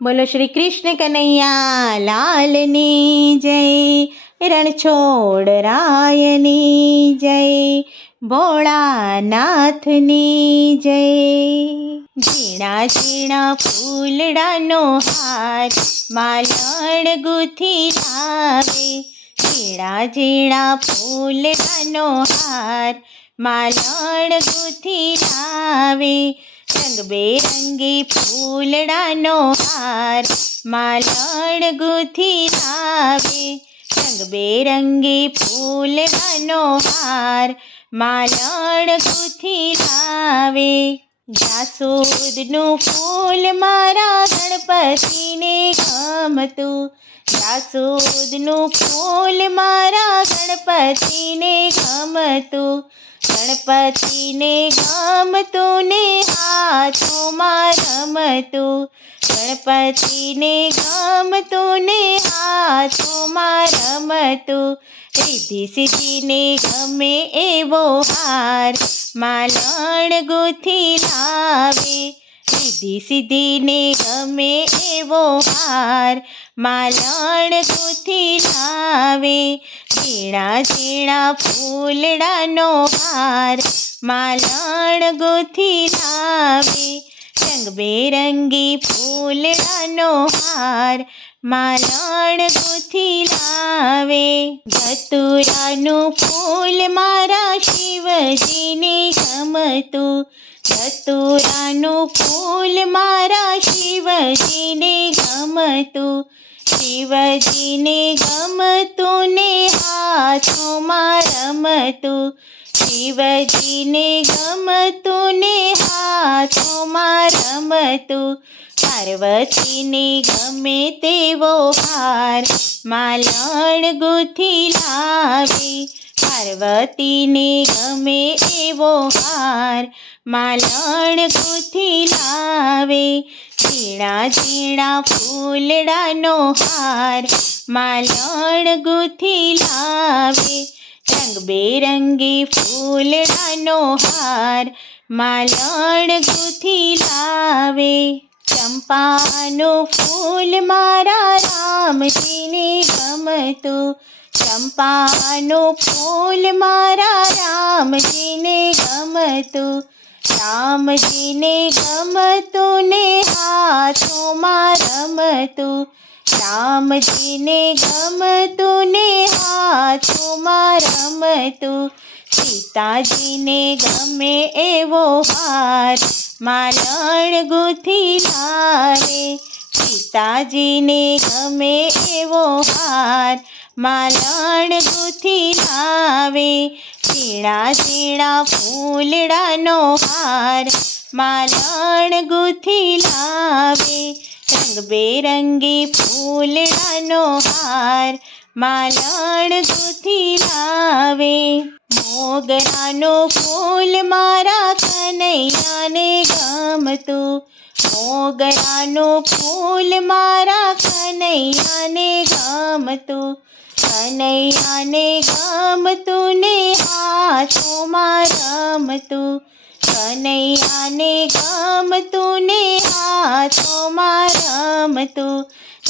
બોલો શ્રી કૃષ્ણ કનૈયા લાલની જય, રણછોડરાયની જય, ભોળાનાથની જય. ઝીણા ઝીણા ફૂલડાનો હાર માલણ ગૂંથી લાવે, ઝીણા ઝીણા ફૂલડાનો હાર માલણ ગૂંથી લાવે, રંગબેરંગી ફૂલડાનો હાર માલણ ગૂંથી લાવે, રંગબેરંગી ફૂલડાનો હાર માલણ ગૂંથી લાવે. જાસૂદનું ફૂલ મારા ગણપતિને ગમતું, જાસૂદનું ફૂલ મારા ગણપતિને ગમતું, ગણપતિને ગમતું ને હાથોમાં રમતું, ગણપતિને ગમતું ને હાથોમાં રમતું, રિદ્ધિ સિદ્ધિને ગમે એવો હાર માલણ ગૂંથી લાવે, રિદ્ધિ સિદ્ધિને ગમે એવો હાર માલણ ગૂંથી લાવે. ઝીણા ઝીણા ફૂલડાનો હાર માલણ ગૂંથી લાવે, રંગબેરંગી ફૂલડાનો હાર માલણ ગૂંથી લાવે. ધતુરાનું ફૂલ મારા શિવજીને ગમતું, ધતુરાનું ફૂલ મારા શિવજીને ગમતું, શિવજીને ગમતું ને હાથોમાં રમતું, શિવજીને ગમતું ને હાથોમાં રમતું, પાર્વતીને ગમે તેવો હાર માલણ ગૂંથી લાવે, પાર્વતીને ગમે એવો હાર માલણ ગૂંથી લાવે. ઝીણા ઝીણા ફૂલડાનો હાર માલણ ગૂંથી લાવે, રંગબેરંગી ફૂલડાનો હાર માલણ ગૂંથી લાવે. ચંપાનું ફૂલ મારા રામજીને ગમતું, ચંપાનું ફૂલ મારા રામજીને ગમતું, રામજીને ગમતું ને હાથોમાં રમતું, રામજીને ગમતું ને હાથોમાં રમતું, સીતાજીને ગમે એવો હાર માલણ ગૂંથી લાવે, સીતાજીને ગમે એવો હાર માલણ ગૂંથી લાવે. ઝીણા ઝીણા ફૂલડાનો હાર માલણ ગૂંથી લાવે, રંગબેરંગી ફૂલડાનો હાર માલણ ગૂંથી લાવે. મોગરાનું ફૂલ મારા કનૈયાને ગમતું, મોગરાનું ફૂલ મારા કનૈયાને ગમતું, કનૈયાને ગમતું ને હાથોમાં રમતું, કનૈયાને ગમતું ને હાથોમાં રમતું,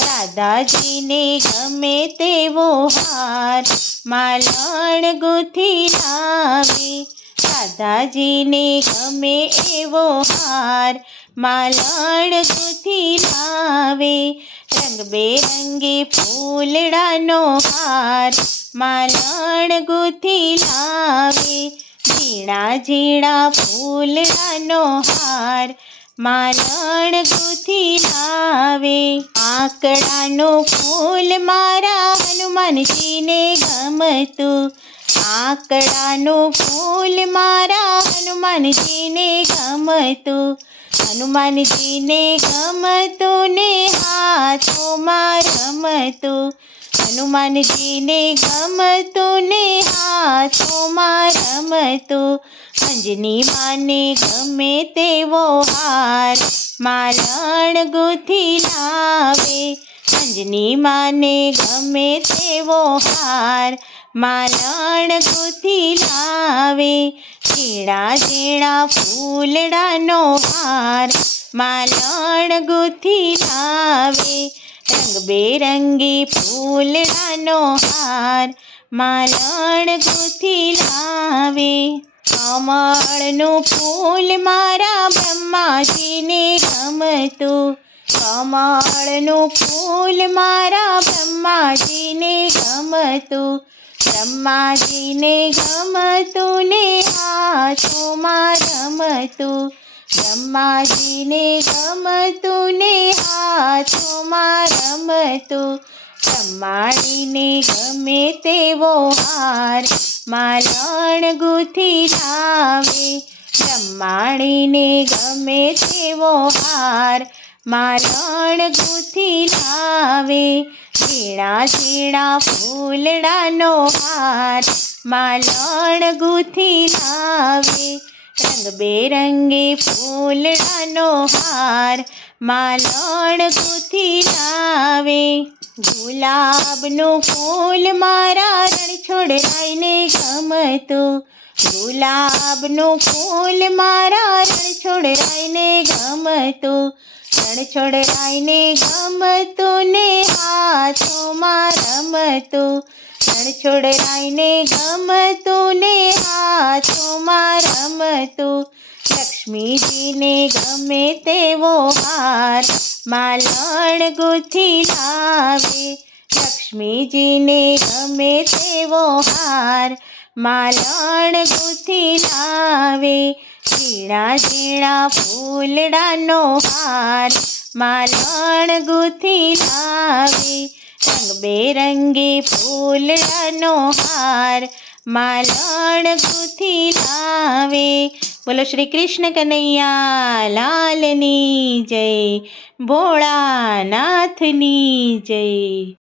રાધાજીને ગમે તેવો હાર માલણ ગૂંથી લાવે, રાધાજીને ગમે એવો હાર માલણ ગૂંથી લાવે. રંગબેરંગી ફૂલડાનો હાર માલણ ગૂંથી લાવે, ઝીણા ઝીણા ફૂલડાનો હાર માલણ ગૂંથી લાવે. આંકડાનું ફૂલ મારા હનુમાનજીને ગમતું, આંકડાનું ફૂલ મારા હનુમાનજીને ગમતું, હનુમાનજીને ગમતું ને હાથોમાં રમતું, હનુમાનજીને ગમતું ને હાથોમાં રમતું, અંજની માને ગમે તેવો હાર માલણ ગૂંથી લાવે, અંજની માને ગમે તેવો હાર માલણ ગૂંથી લાવે. ઝીણા ઝીણા ફૂલડાનો હાર માલણ ગૂંથી લાવે, રંગબેરંગી ફૂલડાનો હાર માલણ ગૂંથી લાવે. કમળનું ફૂલ મારા બ્રહ્માજીને ગમતું, કમળનું ફૂલ મારા બ્રહ્માજીને ગમતું, બ્રહ્માજીને ગમતું ને હાથોમાં રમતું, બ્રહ્માજીને ગમતું ને હાથોમાં રમતું. બ્રહ્માણીને ગમે તેવો હાર માલણ ગૂંથી લાવે, બ્રહ્માણીને ગમે તેવો હાર માલણ ગૂંથી લાવે. ઝીણા ઝીણા ફૂલડાનો હાર માલણ ગૂંથી લાવે, રંગબેરંગી ફૂલડાનો હાર માલણ ગૂંથી લાવે. ગુલાબનું ફૂલ મારા રણછોડરાયને ગમતું, ગુલાબનું ફૂલ મારા રણછોડરાયને ગમતું, રણછોડરાયને ગમતું ને હાથોમાં રમતું, રણછોડરાયને ગમતું ને હાથોમાં રમતું. લક્ષ્મીજીને ગમે તેવો હાર માલણ ગૂંથી લાવે, લક્ષ્મીજીને ગમે તેવો હાર માલણ ગૂંથી લાવે. ઝીણા ઝીણા ફૂલડાનો હાર માલણ ગૂંથી લાવે, રંગબેરંગી ફૂલડાનો હાર માલણ ગૂંથી લાવે. બોલો શ્રી કૃષ્ણ કનૈયા લાલની જય, ભોળાનાથની જય.